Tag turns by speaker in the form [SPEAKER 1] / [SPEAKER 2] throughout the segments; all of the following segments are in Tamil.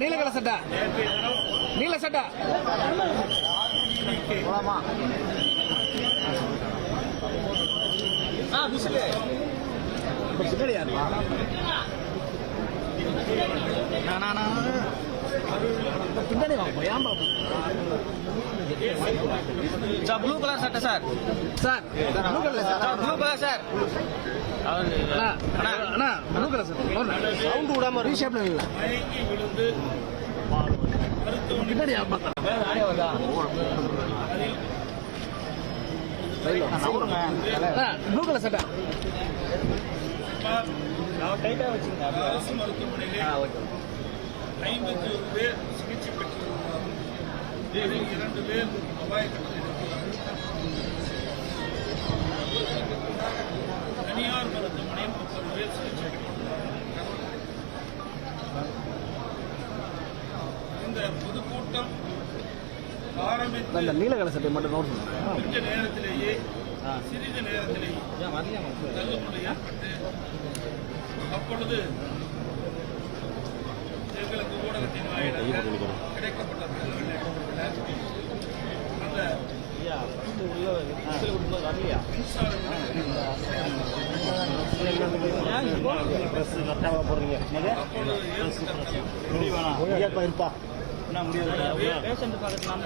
[SPEAKER 1] நீல கலர் சட்டை. நீல சட்டை. போலாமா ஆ விசிலு. இப்போ
[SPEAKER 2] சார் ப்ளூ கலர் சட்டை sir
[SPEAKER 1] sir blue colour
[SPEAKER 2] sir blue colour sir
[SPEAKER 1] அண்ணா அண்ணா ப்ளூ கலர் சார் சவுண்ட் விடாம ரீ ஷேப்ல இல்ல. பின்னாடி ப்ளூ கலர் சட்டை
[SPEAKER 3] அரசு மருத்துவமனையிலே ஐம்பத்தி ஒரு பேர் சிகிச்சை பெற்றிருக்கிறார்கள் இரண்டு பேர் அபாய கட்டத்தில் தனியார் மருத்துவமனையில் முப்பது பேர் சிகிச்சை பெற்றிருக்கிறார்கள் இந்த பொதுக்கூட்டம் ஆரம்பித்து
[SPEAKER 1] சட்டை மட்டும் நோட்
[SPEAKER 3] கொஞ்ச நேரத்திலேயே சிறிது நேரத்திலேயே தள்ளுமுறை ஏற்பட்டு அப்பொழுது எங்களுக்கு ஊடகத்தின் வாயிலாக கிடைக்கப்பட்ட தகவல் அடிப்படையில் அந்த ஏற்பட்ட
[SPEAKER 1] இருப்பா
[SPEAKER 2] பேஷண்ட் பக்கத்துல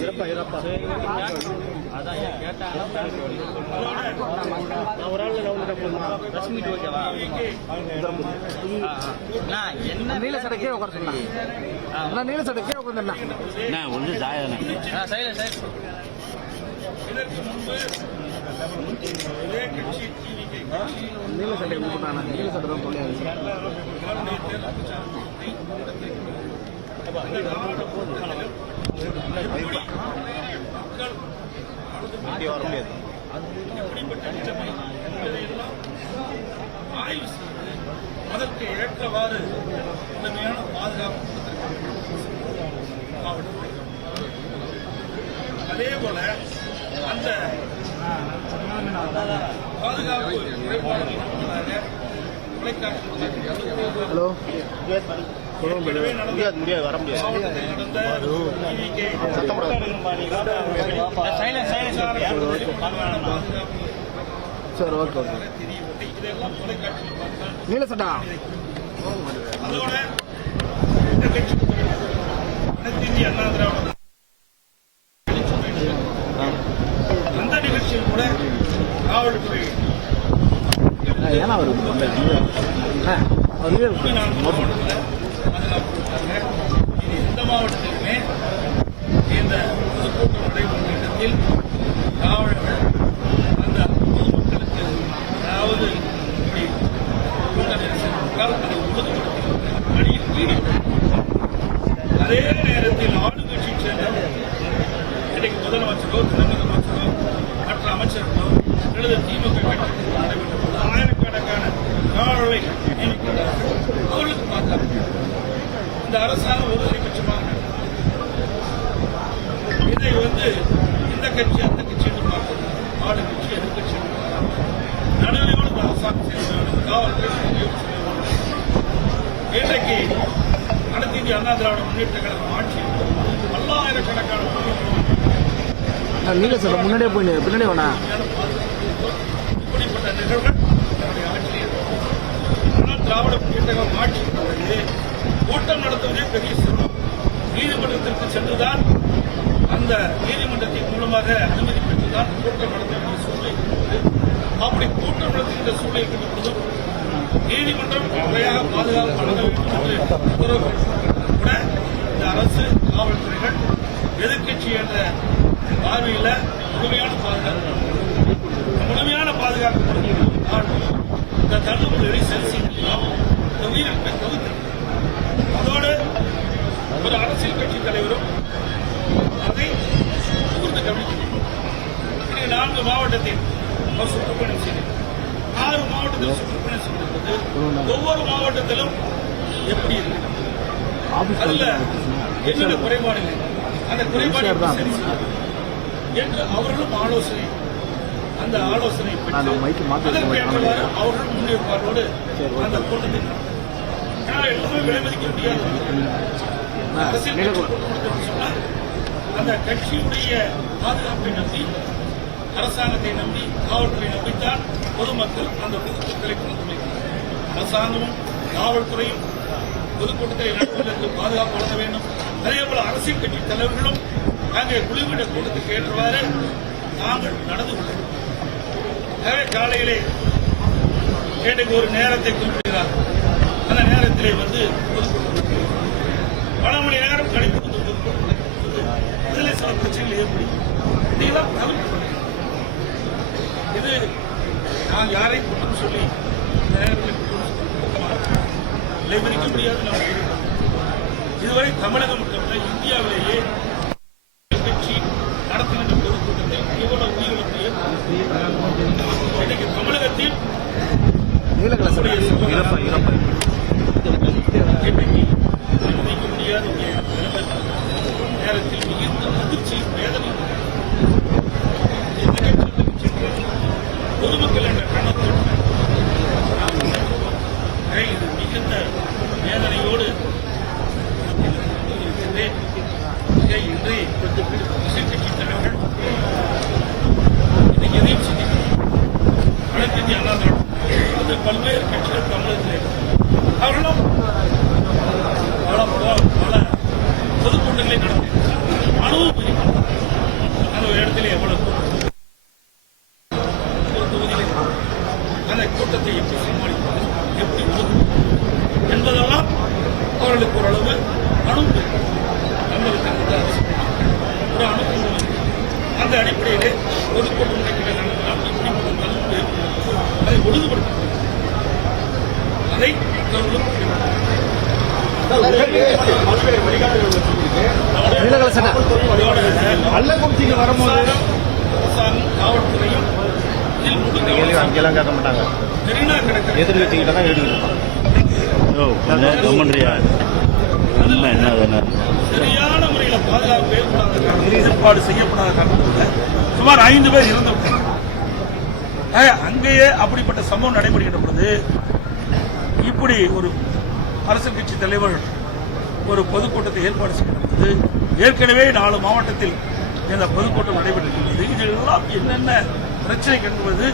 [SPEAKER 1] இருப்பா இருப்பா
[SPEAKER 2] அதான் கேட்டாங்க
[SPEAKER 1] ஒரு ஆள்
[SPEAKER 2] ஓகேவா? என்ன
[SPEAKER 1] நீல சட்டை கீழே உட்கார நீல சட்டை கீழே
[SPEAKER 3] இதற்கு முன்பு கட்சி
[SPEAKER 1] நீல சட்டை கூப்பிட்டாண்ணா நீல சட்டை தான் சொல்லியாது
[SPEAKER 3] ஆளுநர் எப்படிப்பட்ட நிலைமை என்பதையெல்லாம் ஆய்வு செய்து அதற்கு ஏற்றவாறு முழுமையான பாதுகாப்பு அதே போல பாதுகாப்பு
[SPEAKER 1] ஹலோ.
[SPEAKER 3] முடியாது
[SPEAKER 1] முடியாது வர முடியாது. Sir okay okay. நீல சட்டா.
[SPEAKER 3] அதோட அனைத்து இந்திய அண்ணா திராவிட அந்த நிகழ்ச்சியில் கூட காவல்துறை
[SPEAKER 1] ஏன்னா அவர் அதுவே
[SPEAKER 3] எந்த மாவட்டத்திலுமே இந்த பொதுக்கூட்டம் நடைபெறும் இடத்தில் காவலர்கள் அந்த பொதுமக்களுக்கு அதாவது இப்படி கூட்ட நெரிசல் என்றால் அதை ஒழுங்குபடுத்தி பணியில் ஈடுபடும் அதே நேரத்தில் ஆளுங்கட்சியை சேர்ந்த இன்றைக்கு முதலமைச்சரோ துணை முதலமைச்சரோ மற்ற அமைச்சர்களோ அல்லது திமுக கட்சி நடைபெற்ற போது ஆயிரக்கணக்கான காவலர்களை நியமிக்கிறார்கள் அவர்களுக்கு பார்த்தாங்க இந்த அரசாங்கம் ஒருதலை பட்சமாக இதை வந்து இந்த கட்சி அந்த கட்சி என்று பார்ப்பது ஆளுங்கட்சி எதிர்கட்சி என்று பார்ப்பது. நடுநிலையோடு இந்த அரசாங்கம் வேண்டும் காவல்துறை. இன்றைக்கு அனைத்து இந்திய அண்ணா திராவிட முன்னேற்ற கழகம் ஆட்சி பல்லாயிரக்கணக்கான
[SPEAKER 1] நீல சட்டை முன்னாடியே போய் நில்லு. பின்னாடி வேணா
[SPEAKER 3] இப்படிப்பட்ட நிகழ்வுகள் நம்முடைய ஆட்சியில் ஆனால் திராவிட முன்னேற்ற கழகம் ஆட்சி பொழுது கூட்டம் நடத்துவதே பெரிய சிரமம் நீதிமன்றத்திற்கு சென்றுதான் அந்த நீதிமன்றத்தின் மூலமாக அனுமதி பெற்றுதான் கூட்டம் நடத்த வேண்டிய சூழ்நிலை இருக்கிறது. அப்படி கூட்டம் நடத்துகின்ற சூழ்நிலை இருக்கின்ற பொழுதும் நீதிமன்றம் முறையாக பாதுகாப்பு வழங்க வேண்டும் என்று உத்தரவு கூட இந்த அரசு காவல்துறைகள் எதிர்க்கட்சி என்ற பார்வையில் முழுமையான பாதுகாப்பு முழுமையான பாதுகாப்பு கொடுத்தால் இந்த தள்ளுமுறை எரிசல்சி இந்த உயிரிழப்பை தவிர்த்து அதோடு ஒரு அரசியல் கட்சி தலைவரும் கூர்ந்து கவனிக்கிறார் இன்றைக்கு நான்கு மாவட்டத்தில் அவர் சுற்றுப்பயணம் செய்தார் ஆறு மாவட்டத்தில் சுற்றுப்பயணம் செய்திருப்பது ஒவ்வொரு மாவட்டத்திலும் எப்படி இருக்கு அதுல என்னென்ன குறைபாடுகள் அந்த குறைபாடு சரி செய்யலாம் என்று அவர்களும் ஆலோசனை அந்த ஆலோசனை பெற்று அதற்கேற்றவாறு அவர்கள் முன்னேற்பாட்டோடு அந்த கூட்டத்தை நடத்தினார். ஏன்னா எல்லாமே விலை மதிக்க முடியாது அரசியல் அந்த கட்சியுடைய பாதுகாப்பை நம்பி அரசாங்கத்தை நம்பி காவல்துறை நம்பித்தான் பொதுமக்கள் அந்த பொதுக்கூட்டங்களை கொண்டு அரசாங்கமும் காவல்துறையும் பொதுக்கூட்டத்தை நடத்துவதற்கு பாதுகாப்பு வழங்க வேண்டும். அதே போல அரசியல் கட்சி தலைவர்களும் நாங்கள் குழுவிட கூட்டத்துக்கு ஏற்றவாறு நாங்கள் நடந்து கொள்கிறோம். எனவே காலையிலே கேட்டுக்கு ஒரு நேரத்தை குறிப்பிடுகிறார். அந்த நேரத்திலே வந்து பொதுக்கூட்டம் பல மணி நேரம் கழித்து இதில் சில பிரச்சனைகள் ஏற்படும் இதெல்லாம் தவிர்க்க வேண்டும். இது நான் யாரை குற்றம் சொல்லி. விலைமதிக்க முடியாது நமக்கு. இதுவரை தமிழகம் மட்டுமல்ல இந்தியாவிலேயே கட்சி நடத்துகின்ற பொதுக்கூட்டத்தில் இவ்வளவு உயிரிழப்பு ஏற்படும். இன்னைக்கு தமிழகத்தில் நம்முடைய சகோதரர் இன்றைக்கு விலைமதிக்க முடியாத ஒரு நிலைமை நேரத்தில் மிகுந்த அதிர்ச்சி வேதனை எந்த கட்சிக்கு சென்றாலும் பொதுமக்கள் என்ற கண்ணத்தோடு நாம் உணர்கிறோம். எனவே இது மிகுந்த வேதனையோடு இருக்கின்றேன். இதை இன்று அரசியல் கட்சி தலைவர்கள் இன்னைக்கு எதையும் சிந்திக்கிறார் அனைத்து இந்திய அண்ணா திராவிட அது பல்வேறு கட்சிகள் தமிழகத்தில் அவர்களும் பல பல- பல பொதுக்கூட்டங்களை நடத்தியிருக்கிறார் அனுபவம் அந்த ஒரு இடத்துல எவ்வளவு கூட்டம் ஒரு தொகுதியிலே அந்த கூட்டத்தை எப்படி சமாளிப்பது எப்படி ஒதுக்குவது என்பதெல்லாம் அவர்களுக்கு ஓரளவு அனுபவம் இருக்கு. நம்மளுக்கு அந்த அரசு ஒரு அனுபவம் இருக்கு. அந்த அடிப்படையிலே பொதுக்கூட்டம் நடக்கிற நடந்தால் இப்படிப்பட்ட தளர்வு ஏற்படும். அதை ஒழுங்குபடுத்த வேண்டும். அதை மக்களும்
[SPEAKER 1] நீலகல சட்டை
[SPEAKER 3] அரசாங்கம் காவல்துறையும் இதில் முழு கவனம்
[SPEAKER 4] அங்கெல்லாம் கேட்க மாட்டாங்க.
[SPEAKER 3] மெரினா கடற்கரை
[SPEAKER 4] எதிர்கட்சிகிட்ட தான் கேட்டுக்கிட்டு
[SPEAKER 2] ஓ கம்மன்றியா? என்ன என்ன
[SPEAKER 3] சரியான முறையில் பாதுகாப்பு ஏற்படாத காரணத்தில் ஏற்பாடு செய்யப்படாத காரணத்தில் சுமார் ஐந்து பேர் இறந்து அங்கேயே அப்படிப்பட்ட சம்பவம் நடைபெறுகின்ற பொழுது இப்படி ஒரு அரசியல் கட்சி தலைவர் ஒரு பொதுக்கூட்டத்தை ஏற்பாடு செய்கின்ற பொழுது ஏற்கனவே நாலு மாவட்டத்தில் இந்த பொதுக்கூட்டம் நடைபெற்றிருக்கிறது இதெல்லாம் என்னென்ன பிரச்சனை என்பது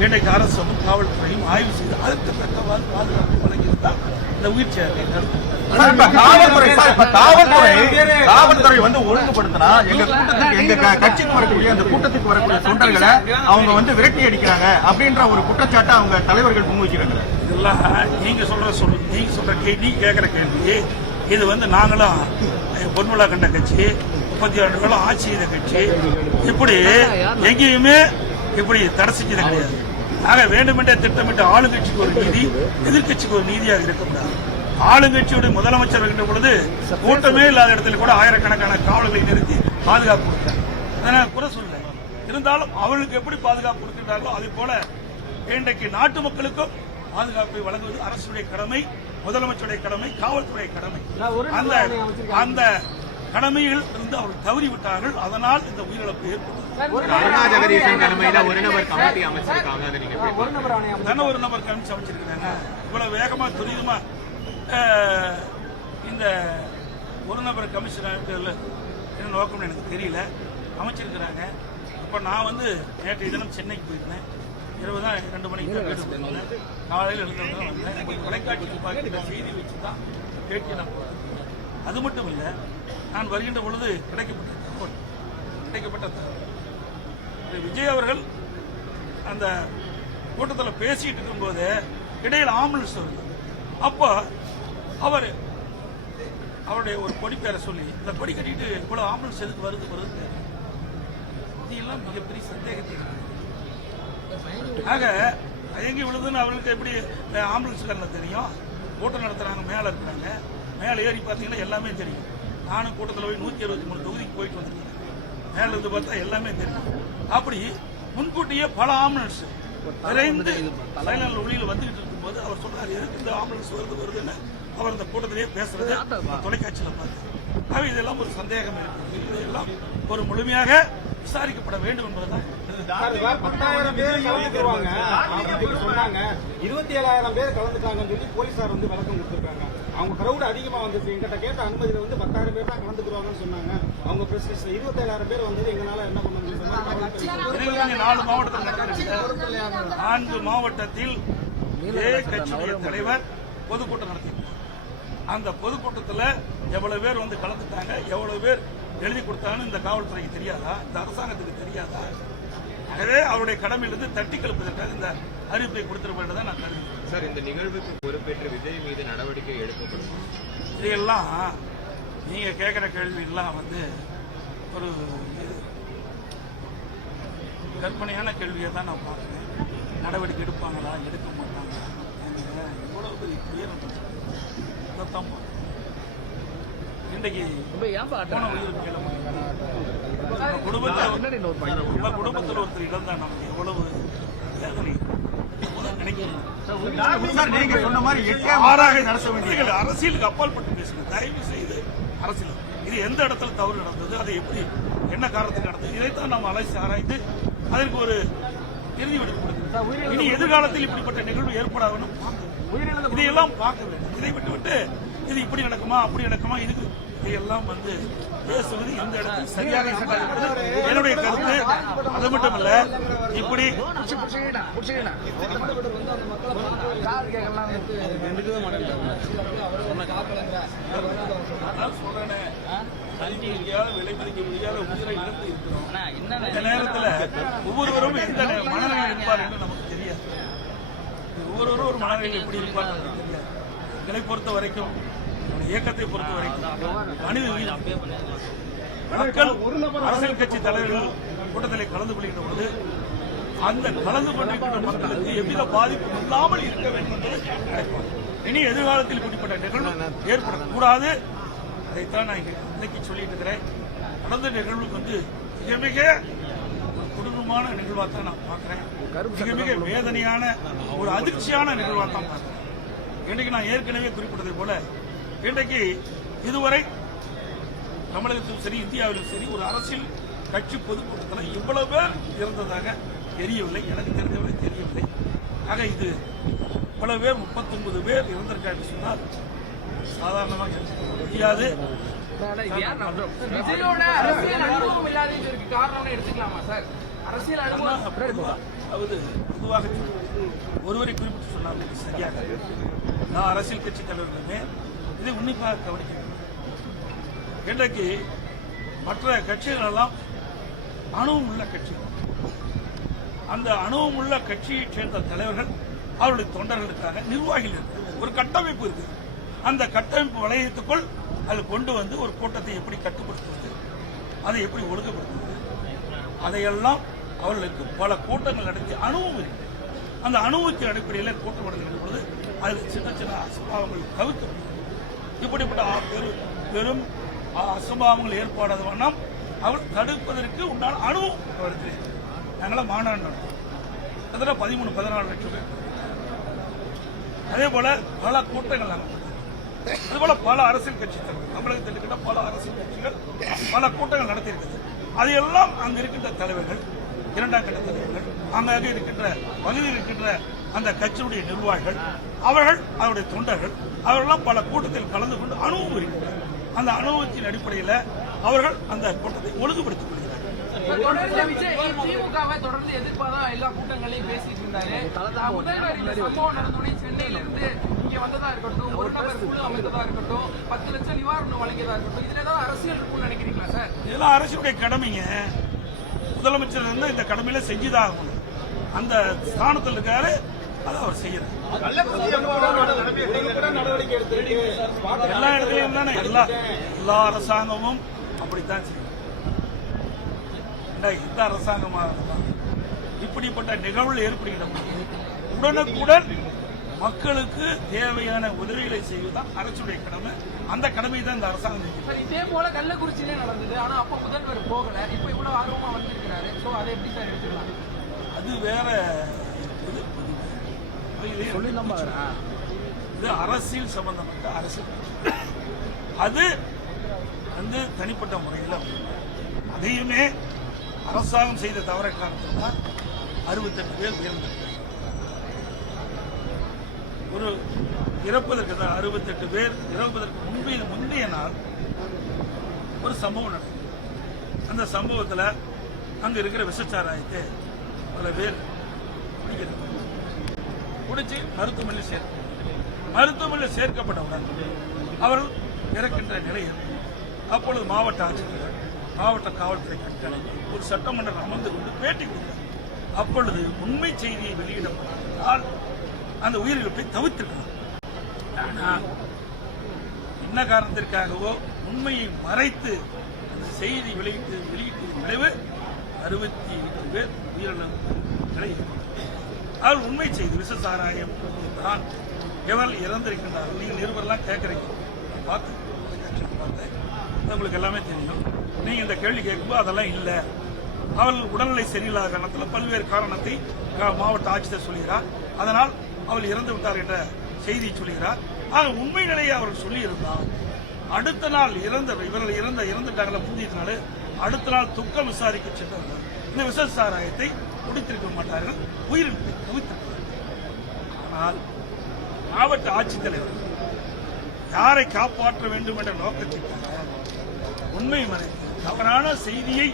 [SPEAKER 3] இன்றைக்கு அரசும் காவல்துறையும் ஆய்வு செய்து அதற்கு தக்கவாறு பாதுகாப்பு வழங்கியிருந்தால் இந்த உயிர் சேதத்தை
[SPEAKER 4] காவல்துறை வந்து ஒழுங்குபடுத்தினா எங்க கூட்டத்துக்கு எங்க க- கட்சிக்கு வரக்கூடிய அந்த கூட்டத்துக்கு வரக்கூடிய தொண்டர்களை அவங்க வந்து விரட்டி அடிக்கிறாங்க அப்படின்ற ஒரு குற்றச்சாட்டை அவங்க தலைவர்கள் முன்வைக்கிறாங்க
[SPEAKER 3] இதெல்லாம் நீங்க சொல்ற சொல்லு நீங்க சொல்ற கேள்வி கேட்கிற கேள்வி. இது வந்து நாங்களும் பொன்விழா கண்ட கட்சி முப்பத்தி ஆண்டு காலம் ஆட்சி செய்த கட்சி. இப்படி எங்கேயுமே இப்படி தடை செஞ்சது கிடையாது. ஆக வேண்டுமென்றே திட்டமிட்ட ஆளுங்கட்சிக்கு ஒரு நீதி எதிர்க்கட்சிக்கு ஒரு நீதியாக இருக்கக்கூடாது. ஆளுங்கட்சியுடைய முதலமைச்சர் இருக்கின்ற பொழுது கூட்டமே இல்லாத இடத்துல கூட ஆயிரக்கணக்கான காவலர்களை நிறுத்தி பாதுகாப்பு கொடுத்தார். அதை நான் குறை சொல்ல இருந்தாலும் அவர்களுக்கு எப்படி பாதுகாப்பு கொடுக்கின்றார்களோ அதே போல இன்றைக்கு நாட்டு மக்களுக்கும் பாதுகாப்பை வழங்குவது அரசுடைய கடமை முதலமைச்சருடைய கடமை காவல்துறை கடமை. அந்த அந்த கடமையில் இருந்து அவர்கள் தவறி விட்டார்கள். அதனால் இந்த உயிரிழப்பு ஏற்பட்டது.
[SPEAKER 4] ஒரு நபர் கமிட்டி
[SPEAKER 3] அமைச்சிருக்கிறாங்க. இவ்வளவு வேகமா துரிதமா இந்த ஒரு நபர் கமிஷன் என்ன நோக்கம்னு எனக்கு தெரியல. அமைச்சிருக்கிறாங்க. அப்ப நான் வந்து நேற்றைய தினம் சென்னைக்கு போயிருந்தேன். இரவு தான் ரெண்டு மணிக்கு போயிருந்தேன் காலையில் எழுந்தவங்க தான் வந்தேன். தொலைக்காட்சியில் இந்த செய்தி வச்சு தான் பேட்டி நான் போறேன் அது மட்டும் இல்லை நான் வருகின்ற பொழுது கிடைக்கப்பட்ட தகவல் கிடைக்கப்பட்ட தகவல். விஜய் அவர்கள் அந்த கூட்டத்தில் பேசிட்டு இருக்கும்போது இடையில் ஆம்புலன்ஸ் வருது. அப்போ அவர் அவருடைய ஒரு கொடி பேரை சொல்லி இந்த கொடி கட்டிட்டு இவ்வளவு ஆம்புலன்ஸ் எதுக்கு வருது வருது இதெல்லாம் மிகப்பெரிய சந்தேகத்தை ஆக எங்க விழுதுன்னு அவர்களுக்கு எப்படி ஆம்புலன்ஸ்காரங்க தெரியும்? கூட்டம் நடத்துறாங்க மேலே இருக்கிறாங்க. மேலே ஏறி பார்த்தீங்கன்னா எல்லாமே தெரியும். நானும் கூட்டத்தில் போய் நூத்தி அறுபத்தி மூணு தொகுதிக்கு போயிட்டு வந்திருக்கேன் மேல இருந்து பார்த்தா எல்லாமே தெரியும். அப்படி முன்கூட்டியே பல ஆம்புலன்ஸ் விரைந்து சைலண்ட் ஒளியில் வந்துகிட்டு இருக்கும்போது அவர் சொல்றாரு எதுக்கு இந்த ஆம்புலன்ஸ் வருது வருதுன்னு? அவர் இந்த கூட்டத்திலேயே பேசுறது தொலைக்காட்சியில் பார்த்து ஆக இதெல்லாம் ஒரு சந்தேகம் இருக்கு இதெல்லாம் ஒரு முழுமையாக விசாரிக்கப்பட வேண்டும் என்பதுதான்.
[SPEAKER 5] பத்தாயிரம் பேர் கலந்துக்குவாங்க சொன்னாங்க. இருபத்தி ஏழாயிரம் பேர் கலந்துட்டாங்கன்னு சொல்லி போலீசார் வந்து விளக்கம் கொடுத்துருக்காங்க. அவங்க கிரௌட் அதிகமா வந்துச்சு எங்கிட்ட கேட்ட அனுமதியில வந்து பத்தாயிரம் பேர் தான் கலந்துக்குவாங்கன்னு சொன்னாங்க. அவங்க பிரஸ் இருபத்தி ஏழாயிரம் பேர் வந்தது. எங்களால என்ன பண்ண முடியும்
[SPEAKER 3] நாலு மாவட்டத்தில் நான்கு மாவட்டத்தில் கட்சியுடைய தலைவர் பொதுக்கூட்டம் நடத்தினார். அந்த பொதுக்கூட்டத்தில் எவ்வளவு பேர் வந்து கலந்துட்டாங்க எவ்வளவு பேர் எழுதி கொடுத்தாங்கன்னு இந்த காவல்துறைக்கு தெரியாதா? இந்த அரசாங்கத்துக்கு தெரியாதா? ஆகவே அவருடைய கடமையிலிருந்து தட்டி கழிப்பதற்காக இந்த அறிவிப்பை கொடுத்திருப்பேன் தான் நான் கருதுகிறேன்.
[SPEAKER 6] சார் இந்த நிகழ்வுக்கு பொறுப்பேற்று விஜய் மீது நடவடிக்கை எடுக்கப்படும்.
[SPEAKER 3] இதையெல்லாம் நீங்க கேட்கிற கேள்வி எல்லாம் வந்து ஒரு கற்பனையான கேள்வியை தான் நான் பார்க்குறேன். நடவடிக்கை எடுப்பாங்களா எடுக்க மாட்டாங்களா? இவ்வளவு பெரிய துயரம் இதைத்தான் பார்க்கிறேன். இன்றைக்கு போன உயிர் உங்க குடும்பத்தில் குடும்பத்தில் ஒருத்தர் இழந்தா நமக்கு எவ்வளவு வேதனை.
[SPEAKER 4] நீங்க சொன்ன மாதிரி நடத்த வேண்டிய
[SPEAKER 3] பேசுங்க தயவு செய்து அரசியல் இது எந்த இடத்துல தவறு நடந்தது அது எப்படி என்ன காரணத்துக்கு நடந்தது இதைத்தான் நம்ம அலசி ஆராய்ந்து அதற்கு ஒரு இறுதி இனி எதிர்காலத்தில் இப்படிப்பட்ட நிகழ்வு ஏற்படாதுன்னு பார்க்கணும். இதையெல்லாம் பார்க்க வேண்டும் இதை விட்டு விட்டு இது இப்படி நடக்குமா அப்படி நடக்குமா இதுக்கு இதையெல்லாம் வந்து பேசுவது எந்த இடத்துல சரியாக என்னுடைய கருத்து அது மட்டும் இல்ல இப்படி
[SPEAKER 1] புடிச்சு
[SPEAKER 3] முடியாத நேரத்துல ஒவ்வொருவரும் எந்த நே- மனநிலையில் இருப்பார் என்று நமக்கு தெரியாது. ஒவ்வொருவரும் ஒரு மனநிலையில் எப்படி இருப்பார் தெரியாது. எங்களை பொறுத்த வரைக்கும் இயக்கத்தை பொறுத்த வரைக்கும் மனித உயிர் அரசியல் கட்சி தலைவர்கள் கூட்டத்தில் கலந்து கொள்கின்ற பொழுது அந்த கலந்து கொண்டிருக்கின்ற மக்களுக்கு எவ்வித பாதிப்பும் இல்லாமல் இருக்க வேண்டும் என்பது இனி எதிர்காலத்தில் இப்படிப்பட்ட நிகழ்வு ஏற்படக்கூடாது. அதைத்தான் நான் இன்னைக்கு சொல்லிட்டு இருக்கிறேன். நடந்த நிகழ்வுக்கு வந்து மிக மிக குடும்பமான நிகழ்வாக தான் நான் பார்க்கிறேன். மிக மிக வேதனையான ஒரு அதிர்ச்சியான நிகழ்வாக தான் பார்க்கிறேன். இன்னைக்கு நான் ஏற்கனவே குறிப்பிட்டதை போல இன்றைக்கு இதுவரை தமிழகத்திலும் சரி இந்தியாவிலும் சரி ஒரு அரசியல் கட்சி பொதுக்கூட்டத்தில் இவ்வளவு பேர் இருந்ததாக தெரியவில்லை. எனக்கு தெரிஞ்சவரை தெரியவில்லை. ஆக இது இவ்வளவு பேர் முப்பத்தொன்பது பேர் இருந்திருக்காங்க சொன்னால் சாதாரணமாக முடியாது. ஒருவரை குறிப்பிட்டு சொன்னால் இது சரியாக நான் அரசியல் கட்சி தலைவர்களுமே இதை உன்னிப்பாக கவனிக்க இன்றைக்கு மற்ற கட்சிகள் எல்லாம் அணுவும் உள்ள கட்சி. அந்த அணுவும் உள்ள கட்சியைச் சேர்ந்த தலைவர்கள் அவருடைய தொண்டர்களுக்காக நிர்வாகிகள் இருக்கு ஒரு கட்டமைப்பு இருக்கு அந்த கட்டமைப்பு வளையத்துக்குள் அது கொண்டு வந்து ஒரு கூட்டத்தை எப்படி கட்டுப்படுத்துவது அதை எப்படி ஒழுங்குபடுத்துவது அதையெல்லாம் அவர்களுக்கு பல கூட்டங்கள் நடத்தி அனுபவம் இருக்கு அந்த அனுபவத்தின் அடிப்படையில் கூட்டம் நடக்கிற பொழுது அதில் சின்ன சின்ன அசம்பாவங்கள் தவிர்க்க இப்படிப்பட்ட ஆ- பெரும் பெரும் அசம்பாவங்கள் ஏற்படாத வண்ணம் அவர் தடுப்பதற்கு உண்டான அனுபவம் வருது. இருக்கு. நாங்களாம் மாநாடு நடத்தோம் கிட்டத்தட்ட பதிமூணு பதினாலு லட்சம் பேர். அதே போல பல கூட்டங்கள் நாங்கள் அது போல பல அரசியல் கட்சி தமிழகத்தில் இருக்கின்ற பல அரசியல் கட்சிகள் பல கூட்டங்கள் நடத்தியிருக்கிறது. அதையெல்லாம் அங்கு இருக்கின்ற தலைவர்கள் இரண்டாம் கட்ட தலைவர்கள் அங்காக இருக்கின்ற பகுதியில் இருக்கின்ற அந்த கட்சியுடைய நிர்வாகிகள் அவர்கள் அவருடைய தொண்டர்கள் அவர்களெல்லாம் பல கூட்டத்தில் கலந்து கொண்டு அனுபவம் இருக்கின்றனர் அந்த அனுபவத்தின் அடிப்படையில் அவர்கள் அந்த கூட்டத்தை ஒழுங்குபடுத்திக் கொள்கிறார்கள்.
[SPEAKER 7] தொடர்ந்து விஜய் திமுகவை தொடர்ந்து எதிர்ப்பாதா எல்லா கூட்டங்களையும் பேசிட்டு இருந்தாரு. சம்பவம் நடந்தோடனே சென்னையில இருந்து இங்க வந்ததா இருக்கட்டும் ஒரு நபர் குழு அமைந்ததா இருக்கட்டும் பத்து லட்சம் நிவாரணம் வழங்கியதா இருக்கட்டும் இதுல ஏதாவது அரசியல் இருக்கும்னு நினைக்கிறீங்களா சார்?
[SPEAKER 3] இதெல்லாம் அரசுடைய கடமைங்க. முதலமைச்சர் இருந்து இந்த கடமையில செஞ்சுதான் ஆகணும். அந்த ஸ்தானத்தில் இருக்காரு அதை அவர் செய்யறாரு எல்லா இடத்துலயும் தானே? எல்லா எல்லா அரசாங்கமும் அப்படித்தான் செய்யும். இந்த- இந்த அரசாங்கமாக இருந்தாலும் இப்படிப்பட்ட நிகழ்வுகள் ஏற்படுகின்ற உடனுக்குடன் மக்களுக்கு தேவையான உதவிகளை செய்வதுதான் அரசுடைய கடமை. அந்த கடமை தான் இந்த அரசாங்கம்
[SPEAKER 7] இதே போல கள்ளக்குறிச்சியிலே நடந்தது. ஆனா அப்ப முதல்வர் போகல. இப்ப இவ்வளவு ஆர்வமா வந்திருக்கிறாரு. சோ அதை எப்படி சார் எடுத்துக்கலாம்?
[SPEAKER 3] அது வேற
[SPEAKER 1] சொல்லி நம்ம
[SPEAKER 3] இது அரசியல் சம்பந்தப்பட்ட அரசியல். அது வந்து தனிப்பட்ட முறையில் அதையுமே அரசாங்கம் செய்த தவறை தான் அறுபத்தெட்டு பேர் உயிரிழந்தார்கள் ஒரு இறப்பதற்கு தான் அறுபத்தெட்டு பேர் இறப்பதற்கு முன்பே முந்தைய நாள் ஒரு சம்பவம் நடந்தது. அந்த சம்பவத்துல அங்க இருக்கிற விஷச்சாராயத்தை பல பேர் குடிக்கிறாங்க குடிச்சு மருத்துவமனையில் சேர்க்க மருத்துவமனையில் சேர்க்கப்பட்டவுடன் அவர்கள் இறக்கின்ற நிலை இருக்கும் அப்பொழுது மாவட்ட ஆட்சியர் மாவட்ட காவல்துறை கண்காணிப்பு ஒரு சட்டமன்றம் அமர்ந்து கொண்டு பேட்டி கொடுத்தார் அப்பொழுது உண்மை செய்தியை வெளியிடப்பட்டால் அந்த உயிரிழப்பை தவிர்த்திருக்கலாம் ஆனால் என்ன காரணத்திற்காகவோ உண்மையை மறைத்து அந்த செய்தி வெளியிட்டு வெளியிட்டதன் விளைவு அறுபத்தி எட்டு பேர் உயிரிழந்த நிலை ஏற்பட்டது. அவர் உண்மை செய்தி விசசாராயம் தான் எவர் இறந்திருக்கின்றார்கள் நீங்கள் நிருபர்லாம் கேட்குறீங்க. பார்த்து பார்த்தேன் உங்களுக்கு எல்லாமே தெரியும். நீங்க இந்த கேள்வி கேட்கும்போது அதெல்லாம் இல்லை. அவள் உடல்நிலை சரியில்லாத காரணத்தில் பல்வேறு காரணத்தை மாவட்ட ஆட்சியர் சொல்கிறார். அதனால் அவள் இறந்து விட்டார் என்ற செய்தியை சொல்கிறார். ஆக உண்மை நிலையை அவர்கள் சொல்லியிருந்தால் அடுத்த நாள் இறந்த இவர்கள் இறந்த இறந்துட்டாங்கள முந்தைய அடுத்த நாள் துக்கம் விசாரிக்க சென்றவர்கள் இந்த விச சாராயத்தை குடித்திருக்க மாட்டார்கள். உயிரிழப்பை தவிர்த்திருக்கிறார்கள் ஆனால் மாவட்ட ஆட்சித்தலைவர் யாரை காப்பாற்ற வேண்டும் என்ற நோக்கத்திற்காக உண்மை மறைத்து தவறான செய்தியை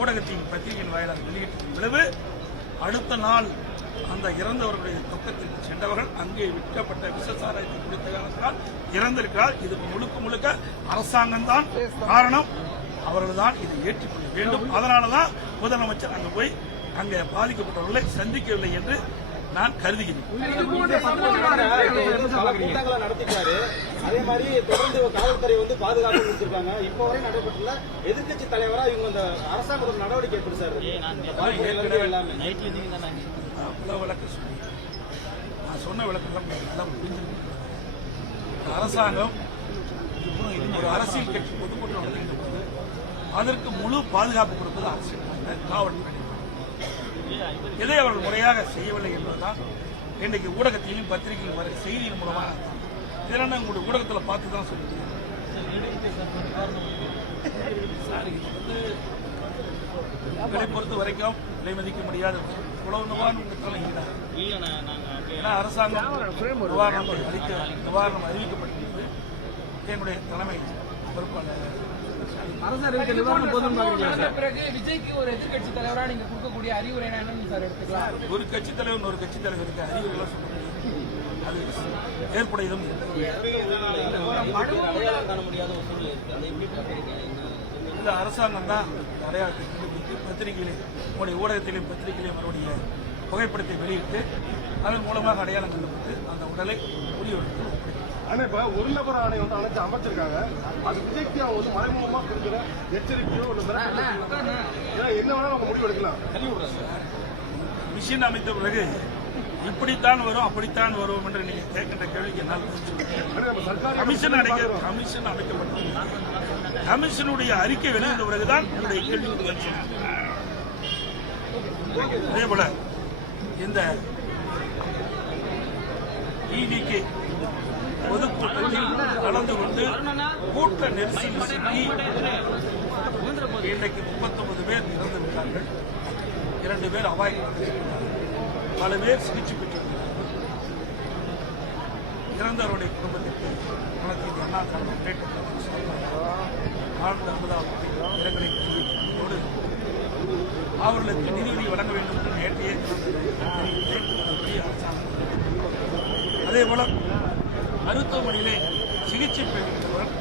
[SPEAKER 3] ஊடகத்தின் பத்திரிகையின் வாயிலாக வெளியிட்ட விளைவு அடுத்த நாள் அந்த இறந்தவர்களுடைய தொக்கத்திற்கு சென்றவர்கள் அங்கே விற்கப்பட்ட விசசாரத்தை கொடுத்த காரணத்தினால் இறந்திருக்கிறார். இது முழுக்க முழுக்க அரசாங்கம் தான் காரணம் அவர்கள் தான் இதை ஏற்றுக்கொள்ள வேண்டும். அதனாலதான் முதலமைச்சர் அங்கே போய் அங்கே பாதிக்கப்பட்டவர்களை சந்திக்கவில்லை என்று நான் கருதுகிறேன்.
[SPEAKER 5] அதே மாதிரி தொடர்ந்து காவல்துறை வந்து பாதுகாப்பு கொடுத்திருக்காங்க. இப்போ வரை நடைபெற்றுள்ள எதிர்க்கட்சி தலைவரா இவங்க இந்த அரசாங்கத்தோட நடவடிக்கை எப்படி சார்?
[SPEAKER 3] விளக்கம் சொல்லி நான் சொன்ன விளக்கம் எல்லாம் புரிஞ்சிருக்கு அரசாங்கம் ஒரு அரசியல் கட்சி பொதுக்கூட்டம் நடத்துகின்ற போது அதற்கு முழு பாதுகாப்பு கொடுப்பது அரசியல். காவல்துறை இதை அவர்கள் முறையாக செய்யவில்லை என்பதுதான் இன்றைக்கு ஊடகத்திலும் பத்திரிகையிலும் வர செய்தியின் மூலமாக இதெல்லாம் நான் உங்களுடைய ஊடகத்தில் பார்த்து தான் சொல்லிட்டேன் சார் இது வந்து உங்களை பொறுத்த வரைக்கும் விலை மதிக்க முடியாத இவ்வளவு நிவாரணம் ஏன்னா அரசாங்கம் நிவாரணம் அளிக்க நிவாரணம் அறிவிக்கப்பட்டிருக்கிறது என்னுடைய தலைமை பொறுப்பாளர்
[SPEAKER 1] அரசு அறிவிக்க நிவாரணம் போதும்
[SPEAKER 7] அதன் பிறகு விஜய்க்கு ஒரு எதிர்க்கட்சி தலைவரா நீங்க கொடுக்கக்கூடிய அறிவுரை என்னன்னு சார் எடுத்துக்கலாம்.
[SPEAKER 3] ஒரு கட்சி தலைவர் ஒரு கட்சி தலைவருக்கு அறிவுரைலாம் சொல்ல அது ஏற்புடையதும் இந்த அரசாங்கம் தான் கண்டுபிடித்து பத்திரிகையிலே உங்களுடைய ஊடகத்திலையும் பத்திரிகையிலையும் அவருடைய புகைப்படத்தை வெளியிட்டு அதன் மூலமாக அடையாளம் கண்டுபிடித்து அந்த உடலை ஒப்படைக்கும்
[SPEAKER 8] ஆனா இப்ப ஒரு நபர் ஆணை வந்து அழைச்சு அமைச்சிருக்காங்க அது விஜய்க்கு அவங்க வந்து மறைமுகமா கொடுக்குற எச்சரிக்கையோ ஏன்னா என்ன வேணாலும் அவங்க முடிவு எடுக்கலாம்.
[SPEAKER 3] மிஷின் அமைத்த பிறகு இப்படித்தான் வரும் அப்படித்தான் வரும் என்று நீங்க கேட்கின்ற கேள்விக்கு என்னால் கமிஷன் அடைக்க கமிஷன் அமைக்கப்பட்டது கமிஷனுடைய அறிக்கை வெளிவந்த பிறகுதான் உங்களுடைய கேள்விக்கு முடியும். அதே போல இந்த இடிக்கு பொதுக்கூட்டத்தில் கலந்து கொண்டு கூட்ட நெரிசல் சிக்கி இன்றைக்கு முப்பத்தொன்பது பேர் இறந்து விட்டார்கள் இரண்டு பேர் அபாயங்கள் பல பேர் சிகிச்சை பெற்றிருக்கிறார்கள். இறந்தவருடைய குடும்பத்திற்கு அனைத்து அண்ணா தலைவர் முன்னேற்ற ஆழ்ந்த அமுதாவது இரங்கலை தெரிவிப்பதோடு அவர்களுக்கு நிதியுதவி வழங்க வேண்டும் என்று நேற்றையே தெரிவித்தேன் அரசாங்கம் அதே போல மருத்துவமனையிலே சிகிச்சை பெறுகின்றவர்